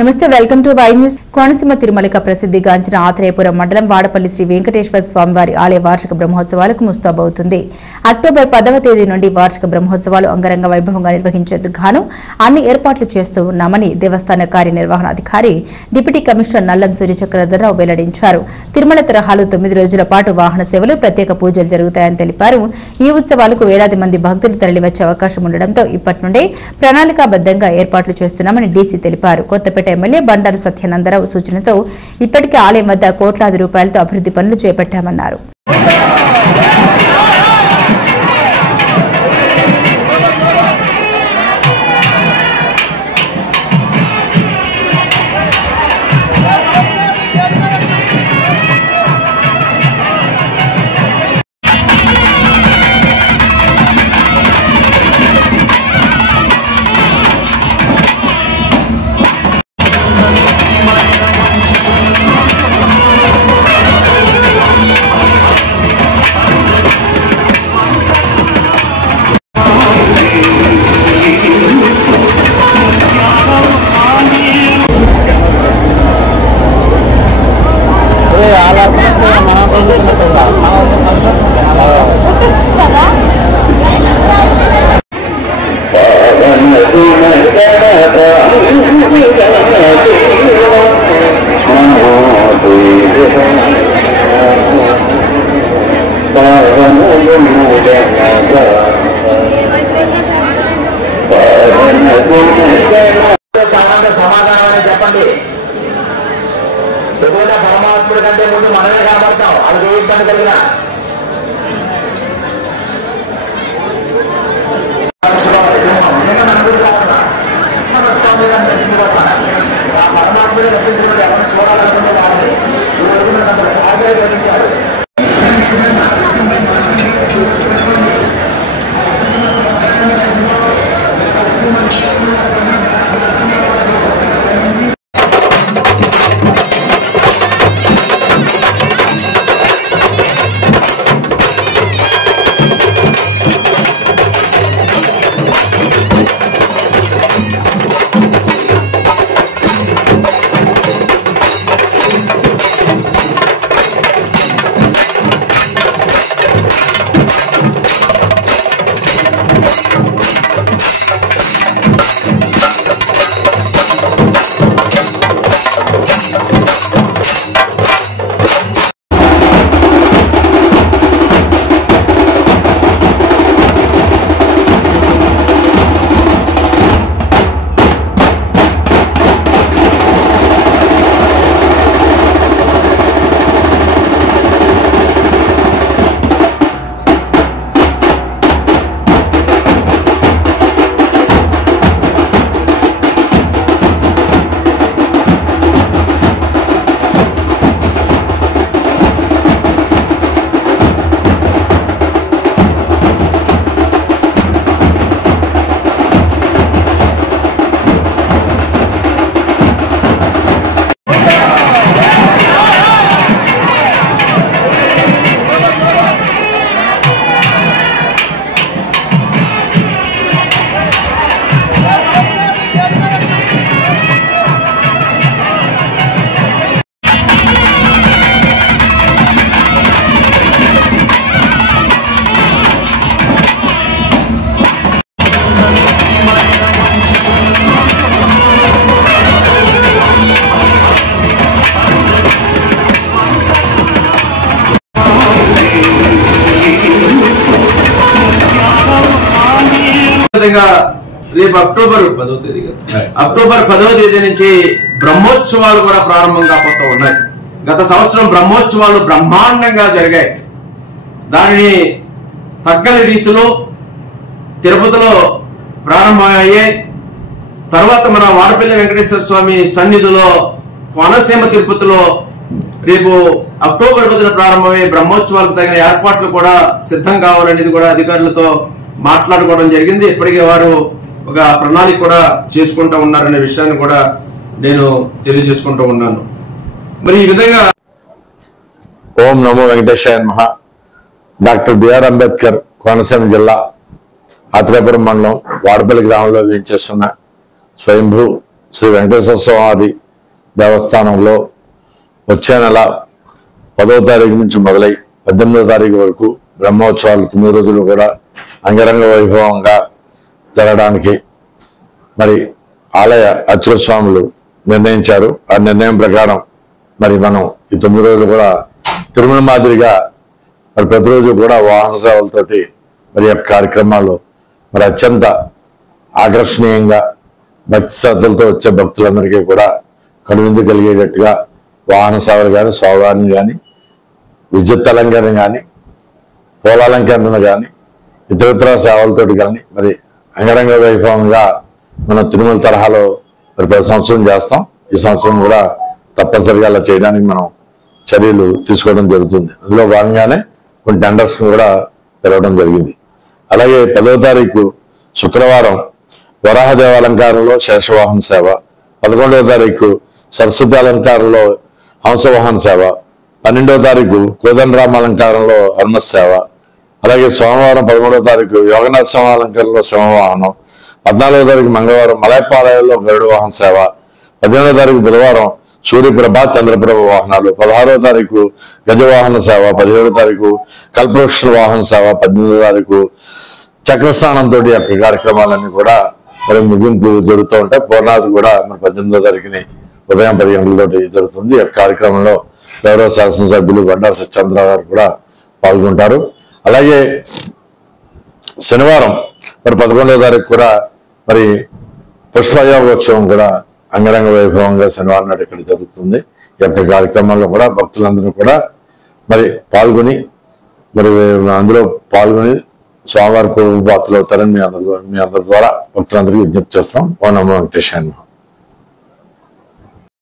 నమస్తే welcome to Y news. Konaseema తిరుమలక ప్రసిద్ధిగాంచిన ఆత్రేయపురం మండలం వాడపల్లి శ్రీ వెంకటేశ్వర స్వామివారి ఆలయ వార్షిక బ్రహ్మోత్సవాలకు ముస్తాబవుతుంది. అక్టోబర్ 10వ తేదీ నుండి వార్షిక బ్రహ్మోత్సవాలు అంగరంగ వైభవంగా నిర్వహించేందుకు గాను అన్ని ఏర్పాట్లు చేస్తూ ఉన్నామని దేవస్థాన కార్యనిర్వహణాధికారి డిప్యూటీ కమిషనర్ నల్లం సూర్యచక్రధరరావు వెల్లడించారు. తిరుమల తరహాలో 9 రోజుల పాటు వాహన సేవలు, ప్రత్యేక పూజలు జరుగుతాయని తెలిపారు. ఈ ఉత్సవాలకు వేలాది మంది భక్తులు తరలివచ్చే అవకాశం ఉండడంతో ఇప్పటి నుండే ప్రణాళికాబద్దంగా ఏర్పాట్లు చేస్తున్నామని డీసీ తెలిపారు. కొత్తపేట ఎమ్మెల్యే బండారు సత్యానందరావు సూచనతో ఇప్పటికే ఆలయం వద్ద కోట్లాది రూపాయలతో అభివృద్ధి పనులు చేపట్టామన్నారు. సమాధానం చెప్పండి. పరమాత్ముడి కంటే ముందు మనమే కనబడతాం. అది ఏ ఇబ్బంది కలిగినా పరమాత్ముడి రక్షించుకుంటే ఎవరిని చూడాలనుకుంటే వాళ్ళని రేపు అక్టోబర్ 10వ తేదీ నుంచి బ్రహ్మోత్సవాలు కూడా ప్రారంభం కాబోతూ ఉన్నాయి. గత సంవత్సరం బ్రహ్మోత్సవాలు బ్రహ్మాండంగా జరిగాయి. దానిని తగ్గని రీతిలో తిరుపతిలో ప్రారంభమయ్యాయి. తర్వాత మన వాడపల్లి వెంకటేశ్వర స్వామి సన్నిధిలో కోనసీమ తిరుపతిలో రేపు అక్టోబర్ 10న ప్రారంభమయ్యే బ్రహ్మోత్సవాలకు తగిన ఏర్పాట్లు కూడా సిద్ధం కావాలనేది కూడా అధికారులతో మాట్లాడుకోవడం జరిగింది. ఇప్పటికే వారు ఒక ప్రణాళిక కూడా చేసుకుంటూ ఉన్నారనే విషయాన్ని కూడా నేను తెలియజేసుకుంటూ ఉన్నాను. మరి ఈ విధంగా ఓం నమో వెంకటేశాయ నమః. డాక్టర్ బిఆర్ అంబేద్కర్ కోనసీమ జిల్లా ఆత్రేయపురం మండలం వాడపల్లి గ్రామంలో వేయించేస్తున్న స్వయంభూ శ్రీ వెంకటేశ్వర స్వామి దేవస్థానంలో వచ్చే నెల 10వ తారీఖు నుంచి మొదలై 18వ తారీఖు వరకు బ్రహ్మోత్సవాలు 9 రోజులు కూడా అంగరంగ వైభవంగా జరగడానికి మరి ఆలయ అర్చక స్వాములు నిర్ణయించారు. ఆ నిర్ణయం ప్రకారం మరి మనం ఈ 9 రోజులు కూడా తిరుమల మాదిరిగా మరి ప్రతిరోజు కూడా వాహన సేవలతోటి మరి యొక్క కార్యక్రమాలు మరి అత్యంత ఆకర్షణీయంగా భక్తి శ్రద్ధలతో వచ్చే భక్తులందరికీ కూడా కనువిందు కలిగేటట్టుగా వాహన సేవలు కానీ, స్వామివారిని కానీ, విద్యుత్ అలంకరణ కానీ, పూలాలంకరణ కానీ, ఇతరత్ర సేవలతోటి కానీ మరి అంగరంగ వైభవంగా మనం తిరుమల తరహాలో మరి ప్రతి సంవత్సరం చేస్తాం. ఈ సంవత్సరం కూడా తప్పనిసరిగా అలా చేయడానికి మనం చర్యలు తీసుకోవడం జరుగుతుంది. అందులో భాగంగానే కొన్ని టెండర్స్ కూడా పిలవడం జరిగింది. అలాగే 10వ తారీఖు శుక్రవారం వరాహదేవ అలంకారంలో శేషవాహన సేవ, 11వ తారీఖు సరస్వతి అలంకారంలో హంసవాహన సేవ, 12వ తారీఖు కోదండరామ అలంకారంలో హనుమ సేవ, అలాగే సోమవారం 13వ తారీఖు యోగనరసింహ అలంకారంలో సింహవాహనం, 14వ తారీఖు మంగళవారం మలయపాలయంలో గరుడ వాహన సేవ, 18వ తారీఖు బుధవారం సూర్యప్రభ చంద్రప్రభ వాహనాలు, 16వ తారీఖు గజవాహన సేవ, 17వ తారీఖు కల్పవృక్ష వాహన సేవ, 18వ తారీఖు చక్రస్నానంతో యొక్క కార్యక్రమాలన్నీ కూడా మరి ముగింపు జరుగుతూ ఉంటాయి. పూర్ణాది కూడా మరి 18వ తారీఖుని ఉదయం 10 గంటలతోటి జరుగుతుంది. ఈ కార్యక్రమంలో గౌరవ శాసనసభ్యులు బండారు సత్యేంద్ర గారు కూడా పాల్గొంటారు. అలాగే శనివారం మరి 11వ తారీఖు కూడా మరి పుష్పయోగోత్సవం కూడా అంగరంగ వైభవంగా శనివారం నాడు ఇక్కడ జరుగుతుంది. ఈ యొక్క కార్యక్రమంలో కూడా భక్తులందరూ కూడా మరి పాల్గొని మరి అందులో పాల్గొని స్వామివారి పాత్రలు అవుతారని మీ అందరి ద్వారా భక్తులందరికీ విజ్ఞప్తి చేస్తాం. ఓం నమో వెంకటేశాయ.